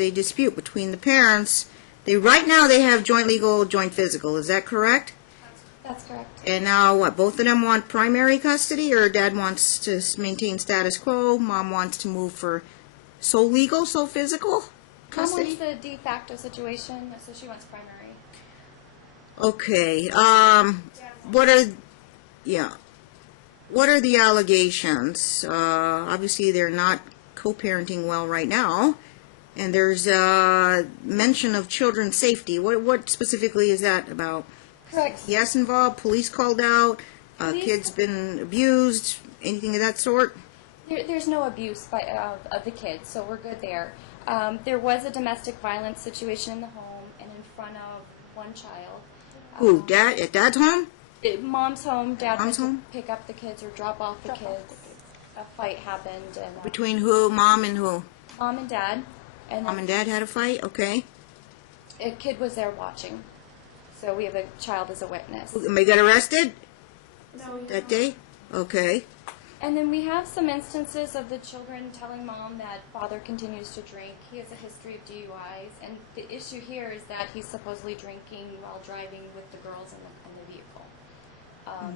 a dispute between the parents. Right now they have joint legal, joint physical. Is that correct? That's correct. And now what? Both of them want primary custody, or dad wants to maintain status quo, mom wants to move for sole legal, sole physical custody? Mom wants the de facto situation, so she wants primary. Okay. What are the allegations? Obviously, they're not co-parenting well right now, and there's mention of children's safety. What specifically is that about? Correct. Yes, involved. Police called out. Police? Kids been abused. Anything of that sort? There's no abuse of the kids, so we're good there. There was a domestic violence situation in the home and in front of one child. Who? Dad? At dad's home? Mom's home. Dad Mom's went home? to pick up the kids or drop off the kids. A fight happened. And, Between who? Mom and who? Mom and Dad. And Mom and dad had a fight? Okay. a kid was there watching. So we have a child as a witness. And they got arrested No, that day? Okay. And then we have some instances of the children telling mom that father continues to drink. He has a history of DUIs, and the issue here is that he's supposedly drinking while driving with the girls in the vehicle.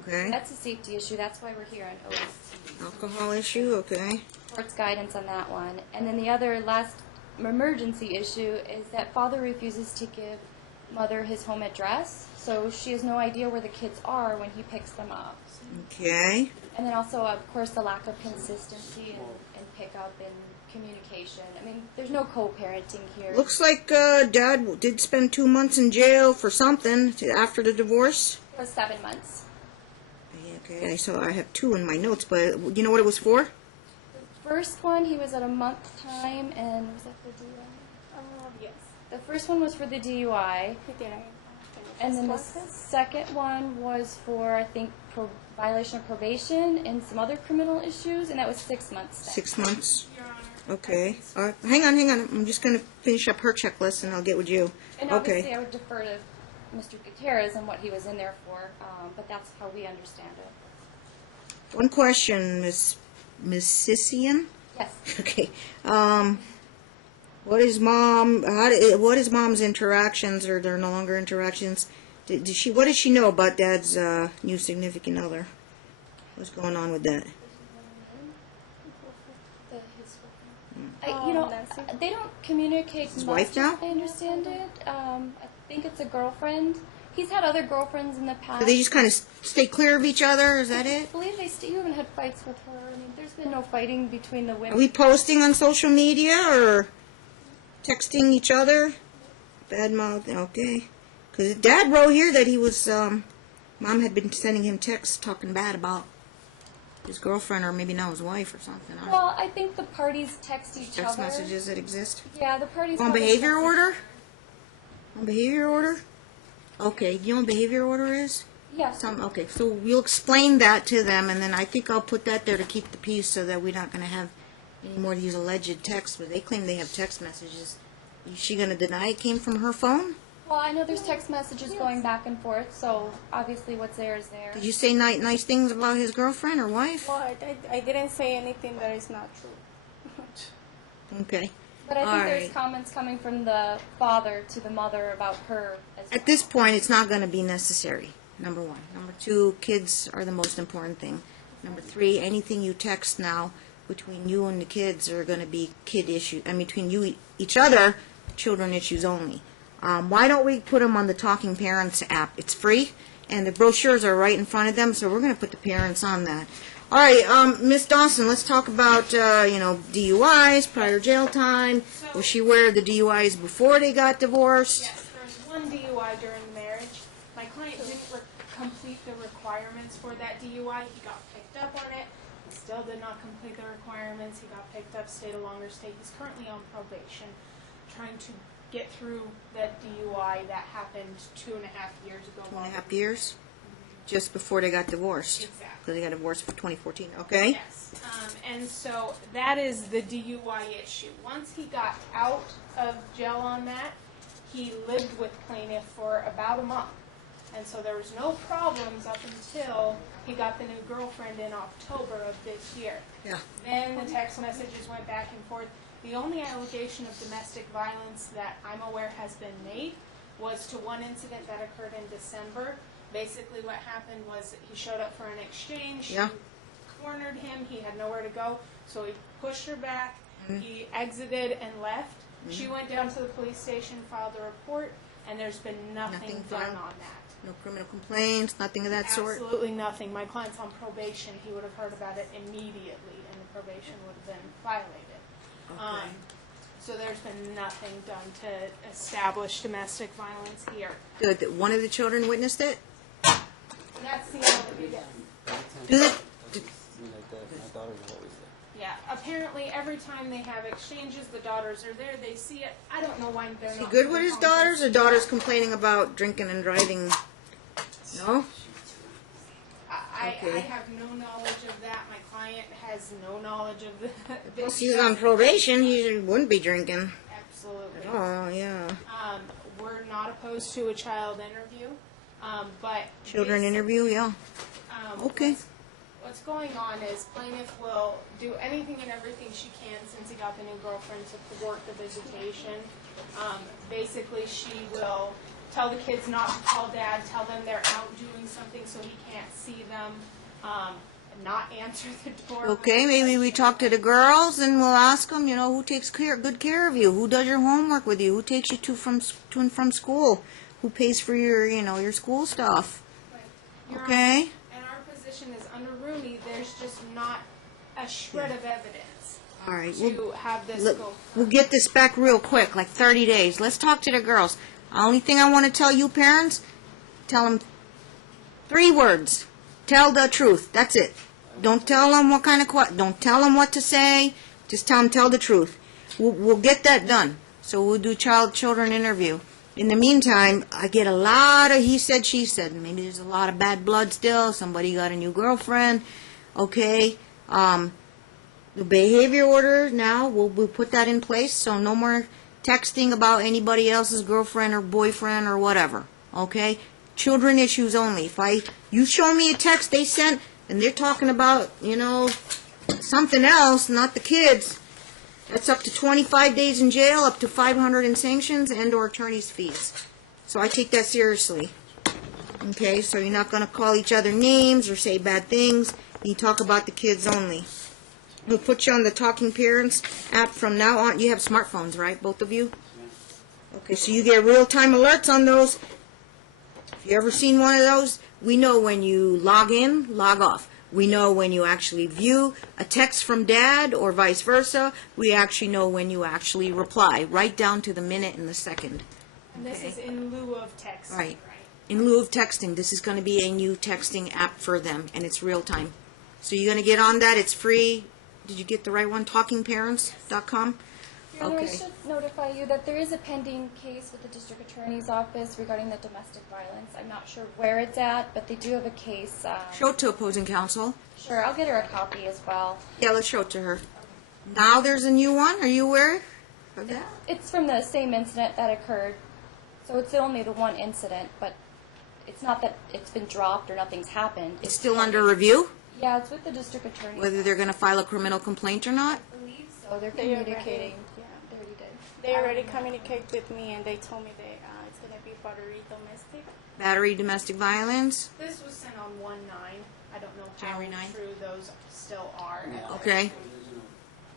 Okay. That's a safety issue. That's why we're here on OST. Alcohol issue? Okay. Court's guidance on that one. And then the other last emergency issue is that father refuses to give mother his home address, so she has no idea where the kids are when he picks them up. Okay. And then also, of course, the lack of consistency and pickup and communication. I mean, there's no co-parenting here. Looks like dad did spend 2 months in jail for something after the divorce. It was 7 months. Okay, I have 2 in my notes, but you know what it was for? The first one, he was at a month time, and was that for DUI? Yes. The first one was for the DUI, He didn't. and then the second one was for, I think, violation of probation and some other criminal issues, and that was 6 months. Then. 6 months. Your Honor. Okay. Hang on. I'm just going to finish up her checklist, and I'll get with you. And obviously, Okay. I would defer to Mr. Gutierrez and what he was in there for, but that's how we understand it. One question, Miss Sissian. Yes. Okay. What is what is mom's interactions, or they're no longer interactions? What did she know about dad's new significant other? What's going on with that? They don't communicate His much, wife now? I understand it. I think it's a girlfriend. He's had other girlfriends in the past. So they just kind of stay clear of each other? Is that I it? believe they even had fights with her. I mean, there's been no fighting between the Are women. we posting on social media or texting each other? Bad mouth. Okay. Because dad wrote here that he was, mom had been sending him texts talking bad about his girlfriend, or maybe now his wife or something. Well, I think the parties text each Text other. messages that exist. Yeah, the parties. On probably behavior text- order? On behavior order? Okay. Do you know what behavior order is? Yes. Okay, so we'll explain that to them, and then I think I'll put that there to keep the peace so that we're not going to have any more of these alleged texts, but they claim they have text messages. Is she going to deny it came from her phone? Well, I know there's text messages going back and forth, so obviously what's there is there. Did you say nice things about his girlfriend or wife? Well, I didn't say anything that is not true. Okay. But I think All there's right. comments coming from the father to the mother about her as well. At this point, it's not going to be necessary, number 1. Number 2, kids are the most important thing. Number 3, anything you text now between you and the kids are going to be kid issues. I mean, between you each other, children issues only. Why don't we put them on the Talking Parents app? It's free, and the brochures are right in front of them, so we're going to put the parents on that. All right, Miss Dawson, let's talk about, DUIs, prior jail time. Was she aware of the DUIs before they got divorced? Yes, there was one DUI during the marriage. My client didn't complete the requirements for that DUI. He got picked up on it. He still did not complete the requirements. He got picked up, stayed a longer stay. He's currently on probation, trying to get through that DUI that happened 2.5 years ago. 2.5 years? Just before they got divorced? Exactly. Because they got divorced for 2014, okay? Yes, and so that is the DUI issue. Once he got out of jail on that, he lived with plaintiff for about a month. And so there was no problems up until he got the new girlfriend in October of this year. Yeah. Then the text messages went back and forth. The only allegation of domestic violence that I'm aware has been made was to one incident that occurred in December. Basically what happened was he showed up for an exchange. Yeah. She cornered him. He had nowhere to go. So he pushed her back. He exited and left. She went down to the police station, filed a report, and there's been nothing Nothing done filed? on that. No criminal complaints, nothing of that sort? Absolutely nothing. My client's on probation. He would have heard about it immediately, and the probation would have been violated. Okay. So there's been nothing done to establish domestic violence here. Did one of the children witnessed it? That's the only big. Do they? Like that. My daughter was always there. Yeah. Apparently, every time they have exchanges, the daughters are there. They see it. I don't know why they're Is he not. good with his home. daughters, or daughters complaining about drinking and driving? No? I Okay. have no knowledge of that. My client has no knowledge of that. If he's on probation, he wouldn't be drinking. Absolutely. Oh, yeah. We're not opposed to a child interview, but Children basi- interview, yeah. Okay. What's going on is plaintiff will do anything and everything she can since he got the new girlfriend to thwart the visitation. Basically, she will tell the kids not to call dad, tell them they're out doing something so he can't see them, not answer the door. Okay, maybe we talk to the girls and we'll ask them, you know, who takes good care of you? Who does your homework with you? Who takes you to and from school? Who pays for your, you know, your school stuff? Your Honor, Okay? and our position is under Rooney, there's just not a shred of evidence All right. to have this Look, go. we'll get this back real quick, like 30 days. Let's talk to the girls. The only thing I want to tell you parents, tell them 3 words. Tell the truth. That's it. Don't tell them what kind of don't tell them what to say. Just tell them tell the truth. We'll get that done. So we'll do children interview. In the meantime, I get a lot of he said, she said. Maybe there's a lot of bad blood still. Somebody got a new girlfriend. Okay. The behavior order now, we'll put that in place. So no more texting about anybody else's girlfriend or boyfriend or whatever. Okay? Children issues only. If you show me a text they sent and they're talking about, you know, something else, not the kids, that's up to 25 days in jail, up to 500 in sanctions and or attorney's fees. So I take that seriously. Okay, so you're not going to call each other names or say bad things. You talk about the kids only. We'll put you on the Talking Parents app from now on. You have smartphones, right, both of you? Okay, so you get real-time alerts on those. If you ever seen one of those, we know when you log in, log off. We know when you actually view a text from dad or vice versa. We actually know when you actually reply, right down to the minute and the second. And this Okay. is in lieu of texting, Right. In lieu of texting, this is going to be a new texting app for them, and it's real-time. So you're going to get on that. It's free. Did you get the right one? TalkingParents.com? Your Honor, I Okay. should notify you that there is a pending case with the District Attorney's Office regarding the domestic violence. I'm not sure where it's at, but they do have a case. Show it to opposing counsel. Sure, I'll get her a copy as well. Yeah, let's show it to her. Now there's a new one. Are you aware of that? It's from the same incident that occurred, so it's only the one incident, but it's not that it's been dropped or nothing's happened. It's still under review, Yeah, it's with the District Attorney's whether they're going to file a criminal complaint or not. I believe so. They're They already- communicating. yeah. They already did. They already communicate with me and they told me that it's going to be battery domestic. Battery, domestic violence. This was sent on 1/9. I don't know how January 9th? true those still are. Okay.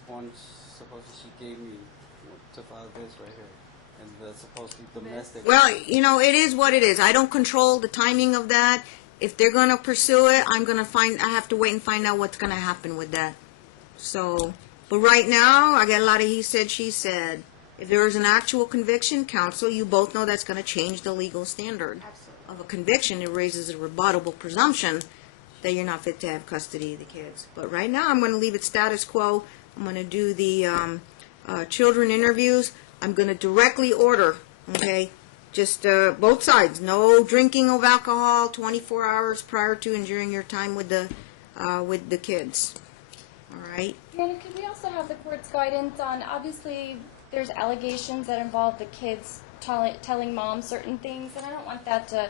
One supposedly she gave me to file this right here, and the supposedly domestic. Well, you know, it is what it is. I don't control the timing of that. If they're going to pursue it, I have to wait and find out what's going to happen with that. So, but right now, I got a lot of he said, she said. If there is an actual conviction, counsel, you both know that's going to change the legal standard Absolutely. of a conviction. It raises a rebuttable presumption that you're not fit to have custody of the kids. But right now, I'm going to leave it status quo. I'm going to do the children interviews. I'm going to directly order, okay, just both sides. No drinking of alcohol 24 hours prior to and during your time with the kids. All right? Your Honor, could we also have the court's guidance on, obviously, there's allegations that involve the kids telling mom certain things, and I don't want that to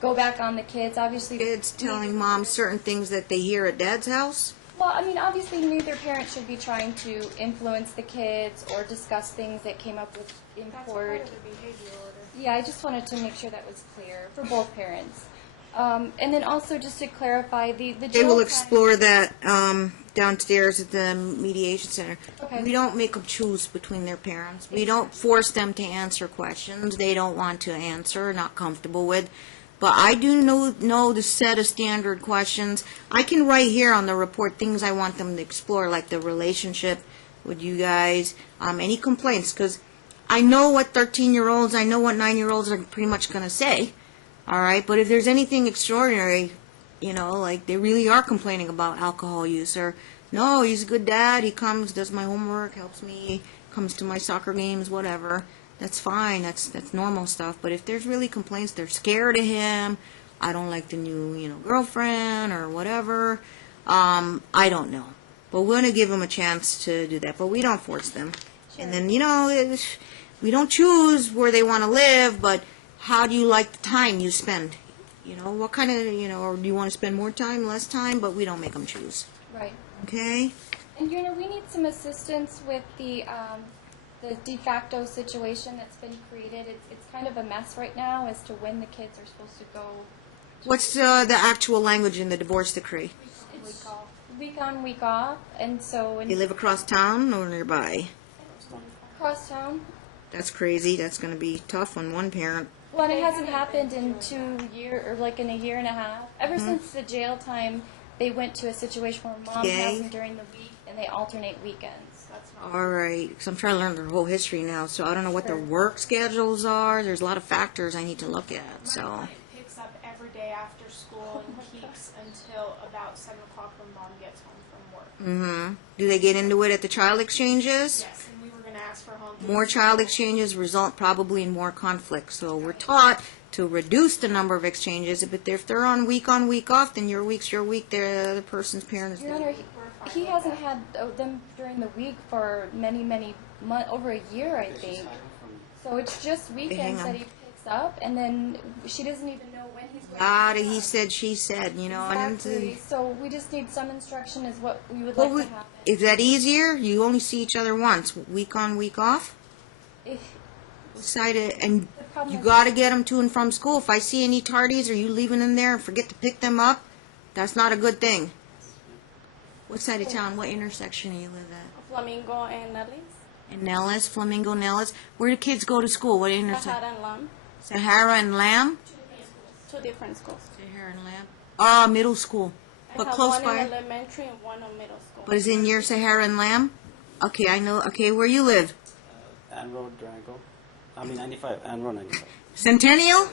go back on the kids. Obviously, Kids telling mom certain things that they hear at dad's house. Well, I mean, obviously neither parent should be trying to influence the kids or discuss things that came up with in That's court. part of the behavior order. Yeah, I just wanted to make sure that was clear for both parents. And then also just to clarify, the They jail will time- explore that downstairs at the mediation center. Okay. We don't make them choose between their parents. We don't force them to answer questions they don't want to answer, not comfortable with. But I do know the set of standard questions. I can write here on the report things I want them to explore, like the relationship with you guys, any complaints, because I know what 13-year-olds, I know what 9-year-olds are pretty much going to say. All right, but if there's anything extraordinary, you know, like they really are complaining about alcohol use, or no, he's a good dad, he comes, does my homework, helps me, comes to my soccer games, whatever, that's fine, that's normal stuff. But if there's really complaints, they're scared of him, I don't like the new, you know, girlfriend or whatever, I don't know. But we're going to give them a chance to do that, but we don't force them. And then, you know, we don't choose where they want to live, but how do you like the time you spend? You know, what kind of, you know, or do you want to spend more time, less time? But we don't make them choose. Right. Okay? And you know, we need some assistance with the de facto situation that's been created. It's kind of a mess right now as to when the kids are supposed to go. What's the actual language in the divorce decree? It's week on, week off, and so You live across town or nearby? across town. That's crazy. That's going to be tough on one parent. Well, and it hasn't happened in 2 years, or like in a year and a half. Ever since the jail time, they went to a situation where mom Okay. has them during the week, and they alternate weekends. That's not. All right, because I'm trying to learn their whole history now, so I don't know what their work schedules are. There's a lot of factors I need to look at, My so. client picks up every day after school and keeps until about 7 o'clock when mom gets home from work. Do they get into it at the child exchanges? Yes, and we were going to ask for home. More child exchanges result probably in more conflict. So we're taught to reduce the number of exchanges, but if they're on, week off, then your week's your week. The other person's parent is Your Honor, he hasn't had them during the week for many months, over a year, I think. So it's just weekends on. that he picks up, and then she doesn't even know when he's going Ah, to he said, she said, you know. And Exactly. So we just need some instruction is what we would well, like to happen. is that easier? You only see each other once, week on, week off? If, Decided, and The problem you is- got to get them to and from school. If I see any tardies or you leaving them there and forget to pick them up, that's not a good thing. What side of town? What intersection do you live at? Flamingo and Nellis. In Nellis, Flamingo, Nellis. Where do kids go to school? What intersection? Sahara and Lam. Sahara and Lamb? 2 different schools. Sahara and Lamb. Ah, middle school. I But have close one by. in elementary and one in middle school. But is in near Sahara and Lamb? Okay, I know. Okay, where you live? Ann Road, Durango. I mean 95, Ann Road 95. Centennial?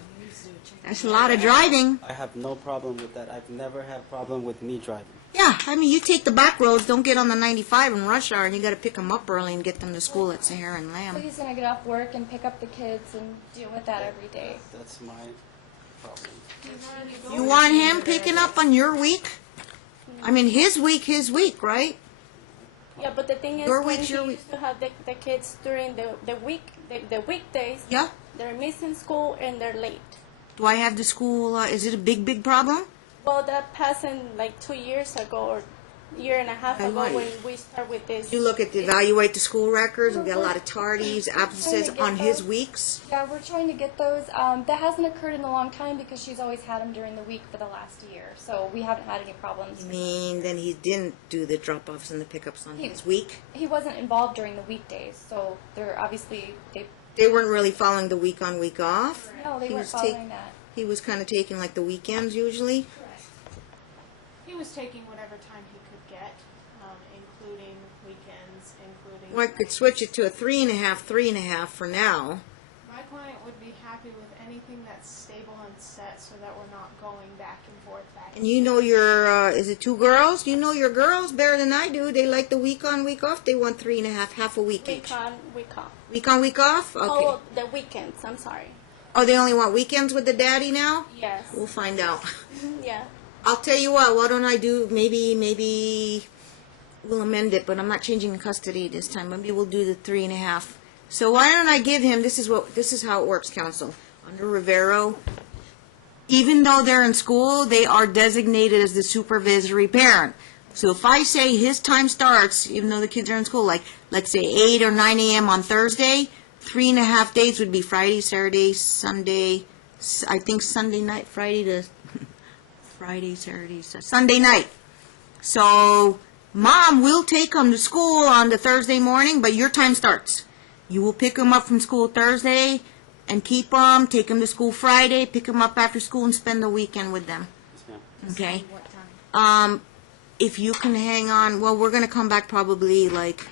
That's a lot of driving. I have no problem with that. I've never had problem with me driving. Yeah, I mean, you take the back roads, don't get on the 95 in rush hour, and you got to pick them up early and get them to school at Sahara and so Lamb. he's going to get off work and pick up the kids and deal with that every day. That's my problem. You want him picking up on your week? I mean, his week, right? Yeah, but the thing is, Your when week's he your week. used to have the kids during the week, the weekdays, Yeah. they're missing school and they're late. Do I have the school? Is it a big problem? Well, that passed in like 2 years ago or year and a half I ago like- when we start with this. You look at evaluate the school records. We got a lot of tardies, absences get on his those. weeks. Yeah, we're trying to get those. That hasn't occurred in a long time because she's always had them during the week for the last year. So we haven't had any problems. I mean, then he didn't do the drop-offs and the pickups on He- his week. He wasn't involved during the weekdays, so they're obviously They weren't really following the week on, week off. no, they He weren't was following that. He was kind of taking like the weekends usually. He was taking whatever time he could get, including weekends, including. Well, I could switch it to a 3.5 for now. My client would be happy with anything that's stable and set, so that we're not going back and forth, And you know your, is it 2 girls? You know your girls better than I do. They like the week on, week off. They want 3.5, half a week week each. on, week off. Week on, week off? Okay. Oh, the weekends. I'm sorry. Oh, they only want weekends with the daddy now? Yes. We'll find out. Yeah. I'll tell you what, why don't I do, maybe we'll amend it, but I'm not changing custody this time. Maybe we'll do the 3.5. So why don't I give him, this is how it works, counsel. Under Rivero, even though they're in school, they are designated as the supervisory parent. So if I say his time starts, even though the kids are in school, like, let's say 8 or 9 a.m. on Thursday, 3.5 days would be Friday, Saturday, Sunday, I think Sunday night, Friday, Saturday, Sunday night. So Mom will take them to school on the Thursday morning, but your time starts. You will pick them up from school Thursday and keep them, take them to school Friday, pick them up after school, and spend the weekend with them. Okay? If you can hang on, well, we're going to come back probably like,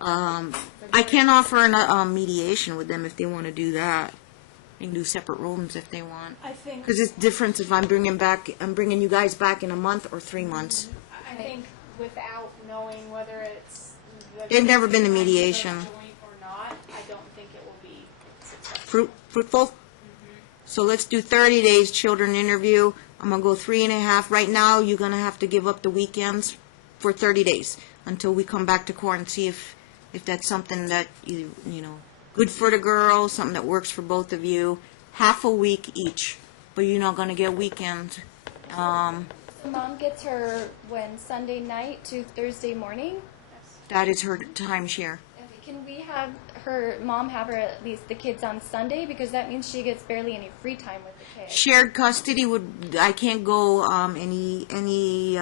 I can offer a mediation with them if they want to do that. They can do separate rooms if they want. I think. Because it's different if I'm bringing you guys back in a month or 3 months. I think without knowing whether it's. They've never been to mediation. Joint or not, I don't think it will be successful. Fruitful? So let's do 30 days children interview. I'm going to go 3.5. Right now, you're going to have to give up the weekends for 30 days until we come back to court and see if that's something that, you know, good for the girls, something that works for both of you. Half a week each, but you're not going to get weekends. So Mom gets her when Sunday night to Thursday morning. That is her timeshare. Okay, can we have her Mom have her at least the kids on Sunday, because that means she gets barely any free time with the kids. Shared custody I can't go any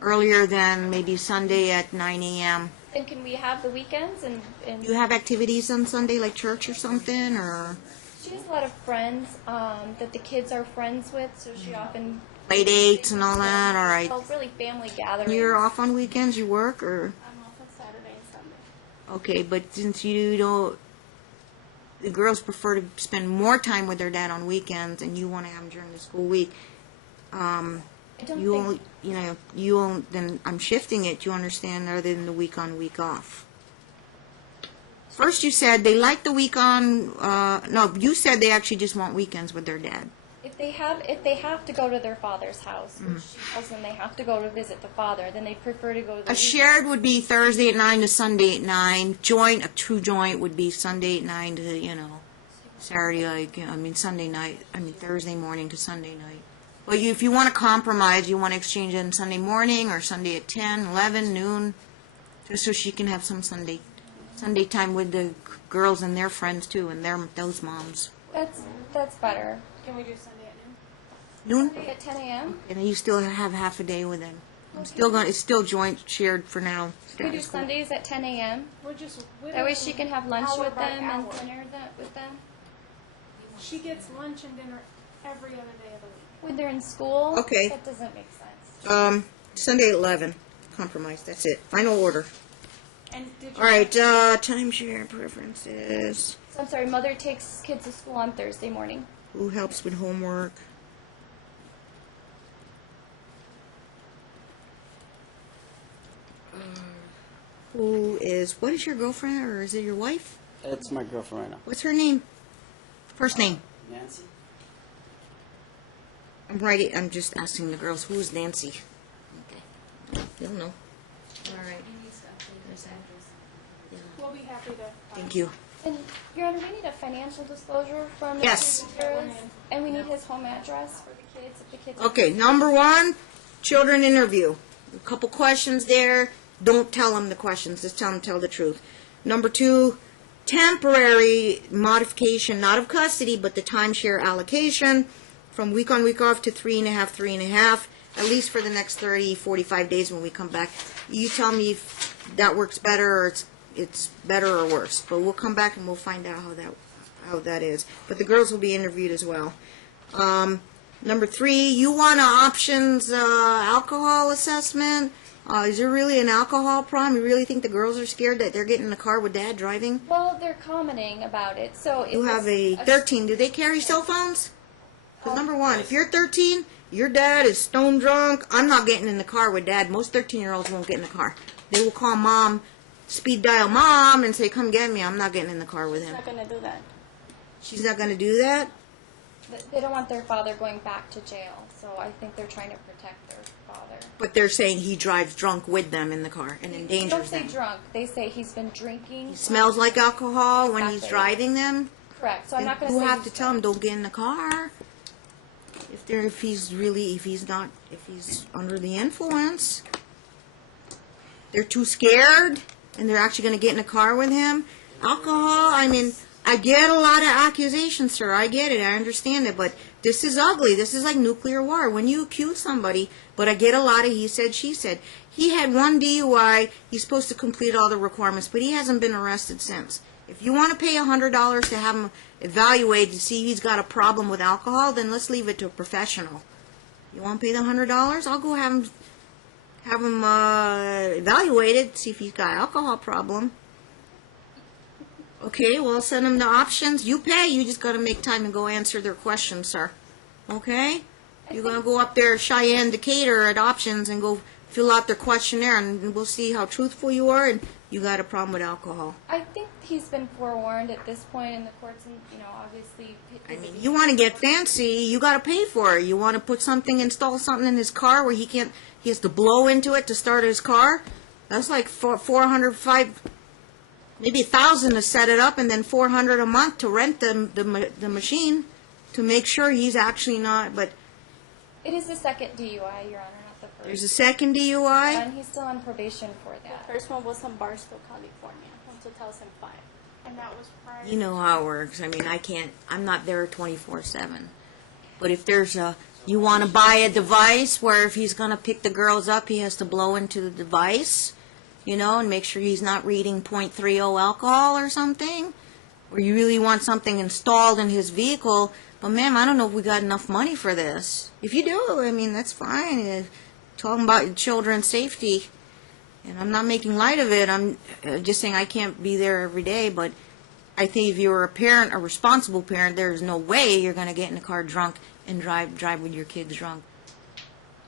earlier than maybe Sunday at 9 a.m. And can we have the weekends and You have activities on Sunday, like church or something, or she has a lot of friends that the kids are friends with, so she often play dates and all that? All right. well, really family gatherings. You're off on weekends, you work, or? I'm off on Saturday and Sunday. Okay, but since you don't, the girls prefer to spend more time with their dad on weekends, and you want to have them during the school week, I don't you think only, you only, then I'm shifting it, you understand, other than the week on, week off. First you said they like the week on, no, you said they actually just want weekends with their dad. if they have to go to their father's house, which she tells them they have to go to visit the father, then they prefer to go to the A shared would be Thursday at 9 to Sunday at 9. Joint, a true joint would be Sunday at 9 to, Saturday, Sunday night, Thursday morning to Sunday night. Well, if you want to compromise, you want to exchange it on Sunday morning or Sunday at 10, 11, noon, just so she can have some Sunday time with the girls and their friends too, and those moms. That's better. Can we do Sunday at noon? Noon? Sunday at 10 a.m. And you still have half a day with them. It's still joint shared for now. We do Sundays at 10 a.m. We're just. That way she can have lunch hour with by them and hour. dinner with them She gets lunch and dinner every other day of the week. when they're in school. Okay. That doesn't make sense. Sunday at 11. Compromise. That's it. Final order. And did you All right. Timeshare preferences. So I'm sorry. Mother takes kids to school on Thursday morning. Who helps with homework? What is your girlfriend, or is it your wife? It's my girlfriend right now. What's her name? First name. Nancy? I'm just asking the girls, who's Nancy? Okay. You'll know. All right. We'll be happy to. Thank you. And Your Honor, we need a financial disclosure from Yes. Mr. Gutierrez, and we need his home address for the kids. If the kids. Okay, number one, children interview. A couple questions there. Don't tell them the questions. Just tell the truth. Number two, temporary modification, not of custody, but the timeshare allocation from week on, week off to 3.5, at least for the next 30, 45 days when we come back. You tell me if that works better or it's better or worse. But we'll come back and we'll find out how that is. But the girls will be interviewed as well. Number three, you want an options alcohol assessment. Is there really an alcohol problem? You really think the girls are scared that they're getting in the car with Dad driving? Well, they're commenting about it. So You have a 13. Do they carry cell phones? Because number one, if you're 13, your dad is stone drunk, I'm not getting in the car with Dad. Most 13-year-olds won't get in the car. They will call Mom, speed dial Mom, and say, come get me. I'm not getting in the car with I'm him. not gonna do that. She's not going to do that? They don't want their father going back to jail. So I think they're trying to protect their father. But they're saying he drives drunk with them in the car and They don't endangers say them. drunk. They say he's been drinking. He smells like alcohol when he's Exactly. driving them? Correct. So I'm not going Who to say have to he's tell him, drunk. don't get in the car? if he's under the influence, they're too scared, and they're actually going to get in a car with him. Alcohol, I mean, I get a lot of accusations, sir. I get it. I understand it. But this is ugly. This is like nuclear war. When you accuse somebody, but I get a lot of he said, she said. He had one DUI. He's supposed to complete all the requirements, but he hasn't been arrested since. If you want to pay $100 to have him evaluated to see if he's got a problem with alcohol, then let's leave it to a professional. You want to pay the $100? I'll go have him evaluated, see if he's got an alcohol problem. Okay, well, I'll send him the options. You pay. You just got to make time and go answer their questions, sir. Okay? You're going to go up there, Cheyenne, Decatur at options and go fill out their questionnaire, and we'll see how truthful you are and you got a problem with alcohol. I think he's been forewarned at this point in the courts, and obviously. I mean, you want to get fancy, you got to pay for it. You want to put something, install something in his car where he has to blow into it to start his car. That's like $405, maybe $1,000 to set it up, and then $400 a month to rent the machine to make sure he's actually not. But it is the second DUI, Your Honor, not the first. there's a second DUI. And he's still on probation for that. The first one was in Barstow, California, in 2005. And that was prior. You know how it works. I mean, I'm not there 24/7. But if you want to buy a device where if he's going to pick the girls up, he has to blow into the device, and make sure he's not reading .30 alcohol or something, or you really want something installed in his vehicle, but ma'am, I don't know if we got enough money for this. If you do, I mean, that's fine. Talking about children's safety. And I'm not making light of it. I'm just saying I can't be there every day. But I think if you're a parent, a responsible parent, there's no way you're going to get in a car drunk and drive with your kids drunk.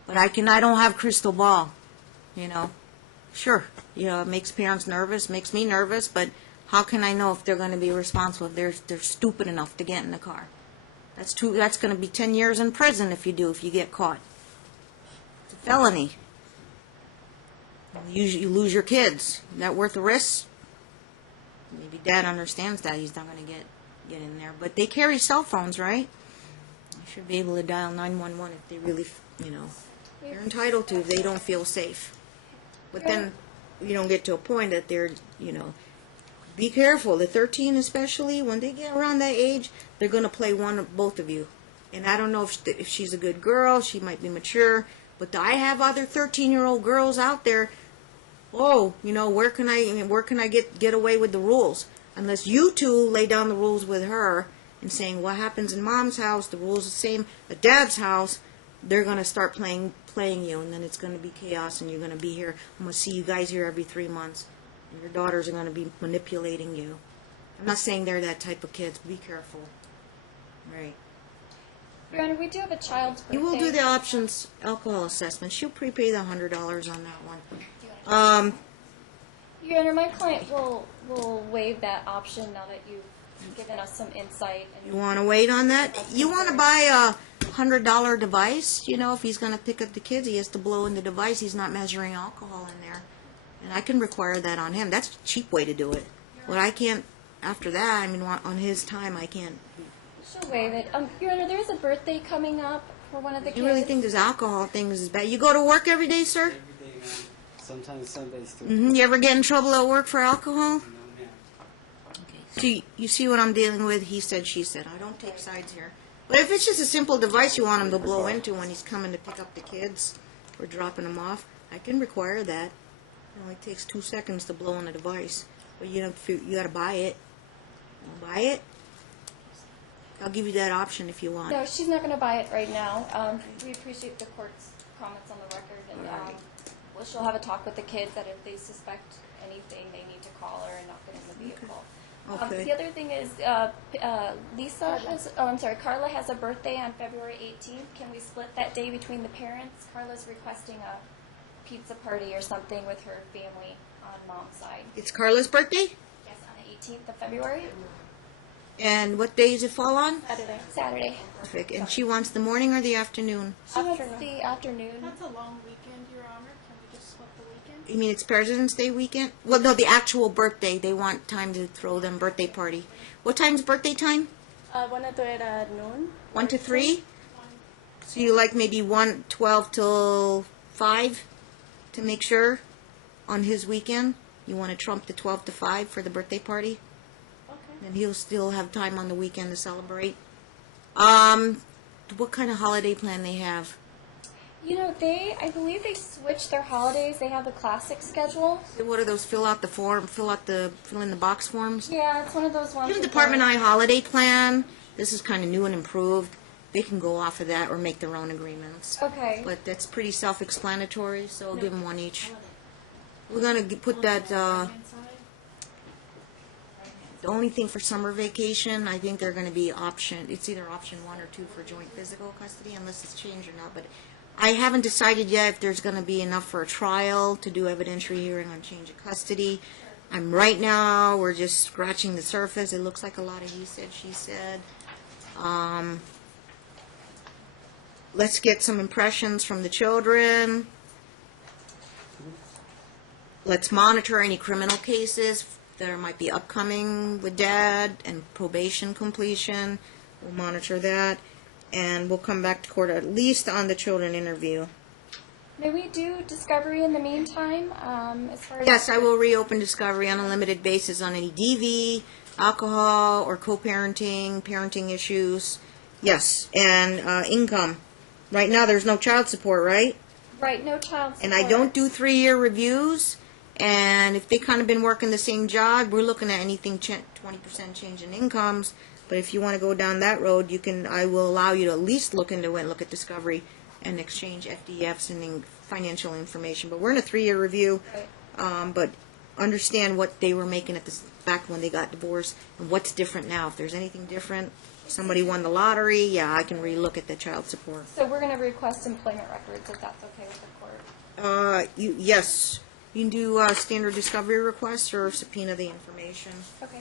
But I don't have crystal ball, Sure, it makes parents nervous, makes me nervous. But how can I know if they're going to be responsible if they're stupid enough to get in the car? That's going to be 10 years in prison if you get caught. It's a felony. You lose your kids. Is that worth the risk? Maybe Dad understands that. He's not going to get in there. But they carry cell phones, right? They should be able to dial 911 if they really, they're entitled to if they don't feel safe. But then you don't get to a point that they're, be careful. The 13 especially, when they get around that age, they're going to play both of you. And I don't know if she's a good girl. She might be mature. But I have other 13-year-old girls out there. Oh, where can I get away with the rules? Unless you two lay down the rules with her and saying what happens in Mom's house, the rules are the same at Dad's house, they're going to start playing you, and then it's going to be chaos, and you're going to be here. I'm going to see you guys here every 3 months, and your daughters are going to be manipulating you. I'm not saying they're that type of kids. Be careful. Right. Your Honor, we do have a child's birthday. You will do the options alcohol assessment. She'll prepay the $100 on that one. Your Honor, my client will waive that option now that you've given us some insight. And You want to wait on that? You want to buy a $100 device? If he's going to pick up the kids, he has to blow in the device. He's not measuring alcohol in there. And I can require that on him. That's a cheap way to do it. But I can't, after that, on his time, I can't. She'll waive it. Your Honor, there's a birthday coming up for one of the kids. You really think this alcohol thing is bad? You go to work every day, sir? Every day, man. Sometimes Sundays too. You ever get in trouble at work for alcohol? No, man. So you see what I'm dealing with? He said, she said. I don't take sides here. But if it's just a simple device you want him to blow into when he's coming to pick up the kids or dropping them off, I can require that. It only takes 2 seconds to blow in a device. But you got to buy it. You wanna buy it? I'll give you that option if you want. No, she's not going to buy it right now. We appreciate the court's comments on the record, and well, she'll have a talk with the kids that if they suspect anything, they need to call her and not get in the vehicle. Okay. The other thing is, Carla has a birthday on February 18th. Can we split that day between the parents? Carla's requesting a pizza party or something with her family on Mom's side. It's Carla's birthday? Yes, on the 18th of February. And what day does it fall on? Saturday. Perfect. And she wants the morning or the afternoon? She wants the afternoon. That's a long weekend, Your Honor. Can we just split the weekend? You mean it's President's Day weekend? Well, no, the actual birthday. They want time to throw them birthday party. What time's birthday time? I want to do it at noon. 1 to 3? So you like maybe 12 till 5 to make sure on his weekend? You want to trump the 12 to 5 for the birthday party? Okay. And he'll still have time on the weekend to celebrate. What kind of holiday plan they have? You know, I believe they switched their holidays. They have the classic schedule. What are those? Fill in the box forms? Yeah, it's one of those ones. Give them with Department the- I holiday plan. This is kind of new and improved. They can go off of that or make their own agreements. Okay. But that's pretty self-explanatory, so I'll give them one each. We're going to put that, the only thing for summer vacation, I think they're going to be it's either option 1 or 2 for joint physical custody, unless it's changed or not. But I haven't decided yet if there's going to be enough for a trial to do evidentiary hearing on change of custody. Right now, we're just scratching the surface. It looks like a lot of he said, she said. Let's get some impressions from the children. Let's monitor any criminal cases that might be upcoming with Dad and probation completion. We'll monitor that. And we'll come back to court at least on the children interview. May we do discovery in the meantime? As far as Yes, I will reopen discovery on a limited basis on any DV, alcohol, or co-parenting, parenting issues. Yes, and income. Right now, there's no child support, right? Right, no child support. And I don't do 3-year reviews. And if they kind of been working the same job, we're looking at anything 20% change in incomes. But if you want to go down that road, I will allow you to at least look into it and look at discovery and exchange FDFs and financial information. But we're in a 3-year review. Right. But understand what they were making back when they got divorced and what's different now. If there's anything different, somebody won the lottery, yeah, I can relook at the child support. So we're going to request employment records if that's okay with the court. Yes. You can do standard discovery requests or subpoena the information. Okay.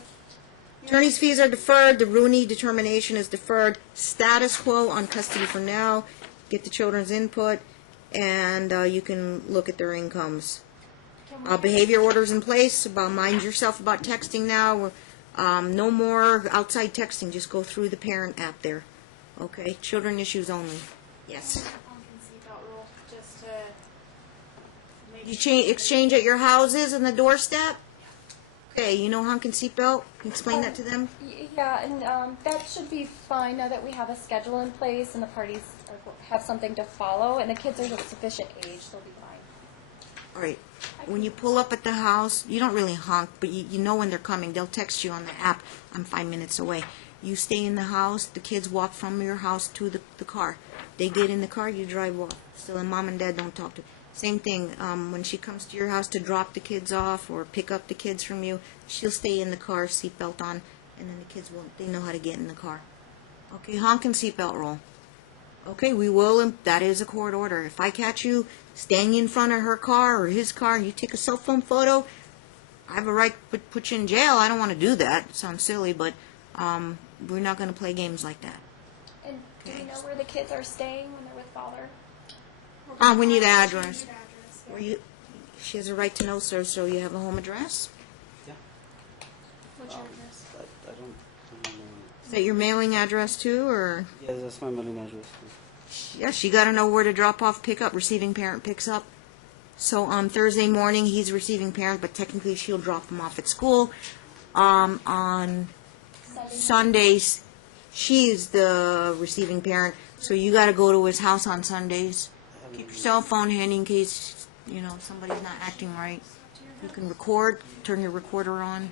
Attorney's fees are deferred. The Rooney determination is deferred. Status quo on custody for now. Get the children's input, and you can look at their incomes. Behavior orders in place. Mind yourself about texting now. No more outside texting. Just go through the parent app there. Okay? Children issues only. Yes. Seatbelt rule, just to make You exchange at your houses and the doorstep? Okay, you know honk and seatbelt? Can you explain that to them? Yeah, and that should be fine now that we have a schedule in place and the parties have something to follow, and the kids are of sufficient age, they'll be fine. All right. When you pull up at the house, you don't really honk, but you know when they're coming. They'll text you on the app, I'm 5 minutes away. You stay in the house, the kids walk from your house to the car. They get in the car, you drive off. So then mom and dad don't talk to. Same thing, when she comes to your house to drop the kids off or pick up the kids from you, she'll stay in the car, seatbelt on, and then the kids they know how to get in the car. Okay, honk and seatbelt roll. Okay, we will, that is a court order. If I catch you standing in front of her car or his car and you take a cell phone photo, I have a right to put you in jail. I don't want to do that. It sounds silly, but we're not going to play games like that. And do we know where the kids are staying when they're with father? We need the address. yeah. She has a right to know, sir, so you have a home address? Yeah. What's your address? I don't know. Is that your mailing address too, or? Yeah, that's my mailing address. Yeah, she got to know where to drop off, pick up, receiving parent picks up. So on Thursday morning, he's receiving parent, but technically she'll drop him off at school. On Sundays, she's the receiving parent, so you got to go to his house on Sundays. Keep your cell phone handy in case, somebody's not acting right. You can record, turn your recorder on.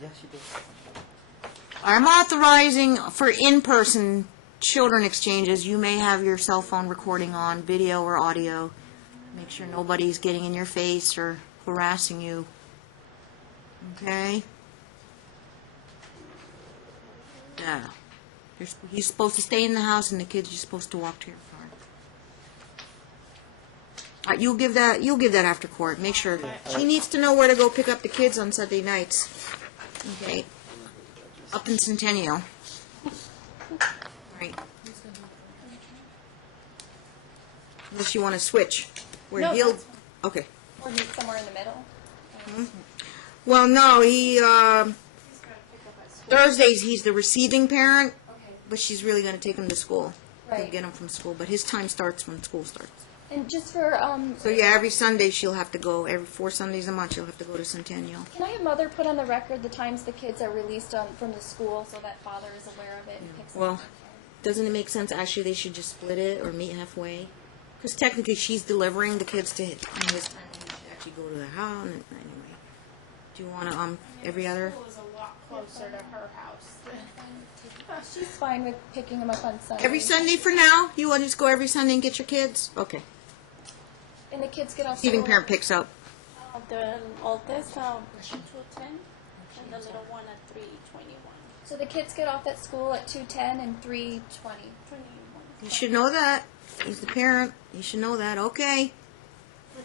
Yeah, she does. I'm authorizing for in-person children exchanges. You may have your cell phone recording on, video or audio. Make sure nobody's getting in your face or harassing you. Okay? Yeah. He's supposed to stay in the house, and the kids are supposed to walk to your car. All right, you'll give that after court. Make sure she needs to know where to go pick up the kids on Sunday nights. Okay. Up in Centennial. Right. Unless you want to switch. Where No, he'll. that's fine. Okay. Or meet somewhere in the middle? Well, no, he. He's got to pick up at school. Thursdays he's the receiving parent, Okay. but she's really going to take him to school. He'll Right. get them from school, but his time starts when school starts. And just for, So yeah, every Sunday she'll have to go. Every 4 Sundays a month she'll have to go to Centennial. can I have Mother put on the record the times the kids are released from the school so that Father is aware of it and picks them Well, up? doesn't it make sense? Actually, they should just split it or meet halfway. Because technically, she's delivering the kids to his time. He should actually go to the house. Anyway, do you want to every other? School is a lot closer to her house. She's fine with picking them up on Sunday. Every Sunday for now. You want to just go every Sunday and get your kids? Okay. And the kids get off Receiving school. parent picks up. The oldest 2:10, and the little one at 3:21. So the kids get off at school at 2:10 and 3:20. 21. You should know that. He's the parent. You should know that. Okay.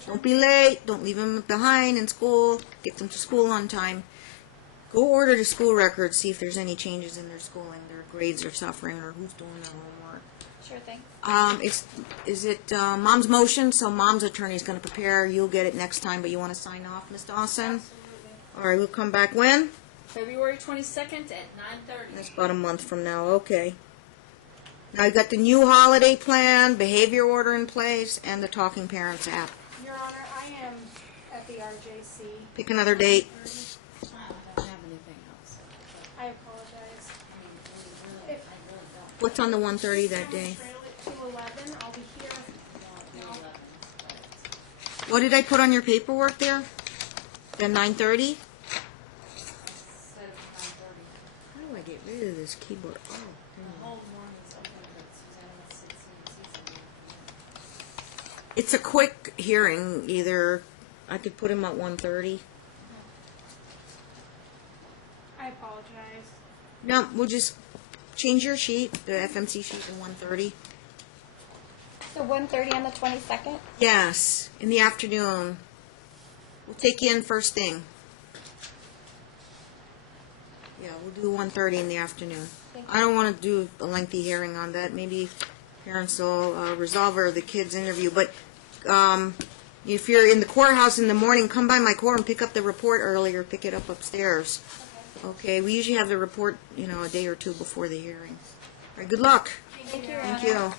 Don't be late. Don't leave them behind in school. Get them to school on time. Go order the school records. See if there's any changes in their schooling. Their grades are suffering, or who's doing their homework. Sure thing. Is it Mom's motion? So Mom's attorney's going to prepare. You'll get it next time, but you want to sign off, Ms. Dawson? Absolutely. All right, we'll come back when? February 22nd at 9:30. That's about a month from now. Okay. Now you got the new holiday plan, behavior order in place, and the Talking Parents app. Your Honor, I am at the RJC. Pick another date. I don't have anything else. I apologize. If What's on the 1:30 that day? trail it to 11, I'll be here. No. What did I put on your paperwork there? The 9:30? Instead of 9:30. How do I get rid of this keyboard? Oh. The whole morning's open, but Susanna must see something. It's a quick hearing. Either I could put him at 1:30. I apologize. No, we'll just change your sheet, the FMC sheet, to 1:30. So 1:30 on the 22nd? Yes, in the afternoon. We'll take you in first thing. Yeah, we'll do 1:30 in the afternoon. Thank I don't want to do a lengthy hearing on that. Maybe parents will resolve or the kids interview. But if you're in the courthouse in the morning, come by my court and pick up the report early or pick it up upstairs. Okay, we usually have the report, a day or two before the hearing. All right, good luck. Thank you, Your Thank Honor. you.